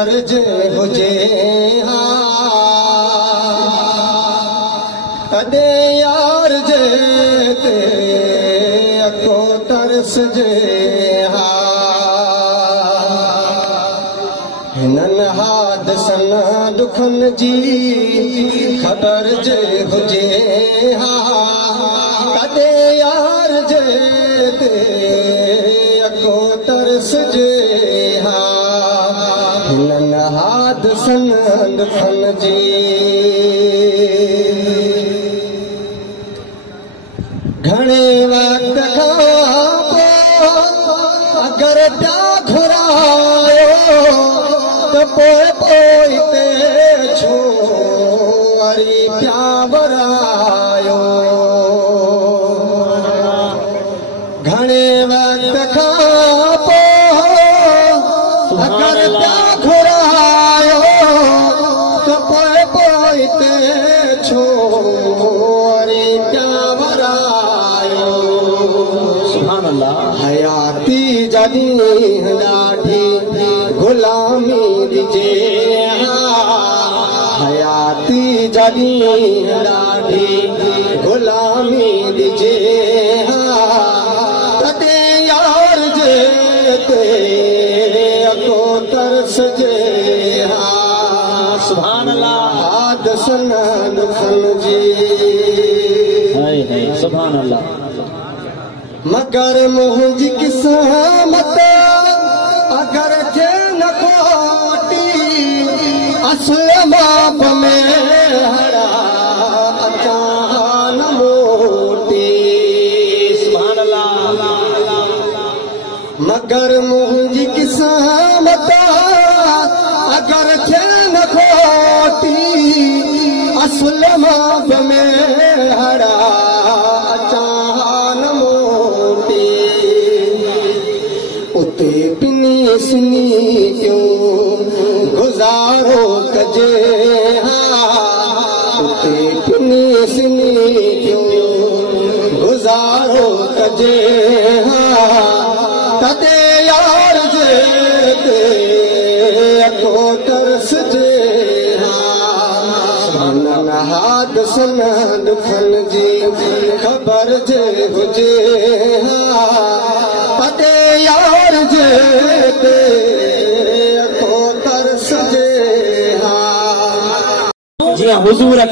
खबर जे हुजे तॾे यार जे ते अको तरस जे हिननि हादसनि दुखनि जी खबर जे हुजे तॾे यार जे ते अको तरस जे हिननि हादसनि दुखनि जी घणे वक्त खां पोइ अगरि प्या घुरायो त पोइ ते छो वरी प्या वरायो घणे वक्त खां पोइ अगरि प्या घुरायो त पोइ ते छो वरी प्या वरायो हयाती जॾहिं ॾाढी गुलामी ॾिजे हयाती जॾहिं ॾाढी गुलामी ॾिजे तॾे यार जे ते अको तरस जे सुभान अल्लाह हादसनि दुखनि जी सुभान अल्लाह मगर मुंहिंजी क़िस्मत अगरि थे न कोटी असुल माप में हड़ा अचां न मोटी सुभान अल्लाह मगर मुंहिंजी क़िस्मत अगरि थे न कोटी असुल माप में हड़ा उते पिनी सुनी क्यों गुज़ारो कजे उते पिनी सुनी क्यों गुज़ारो कजे तॾे यार जे ते अको तरस जे हादसनि दुखनि जी खबर जे हुजे तॾे यार जे ते अको तरस जे जी हुज़ूर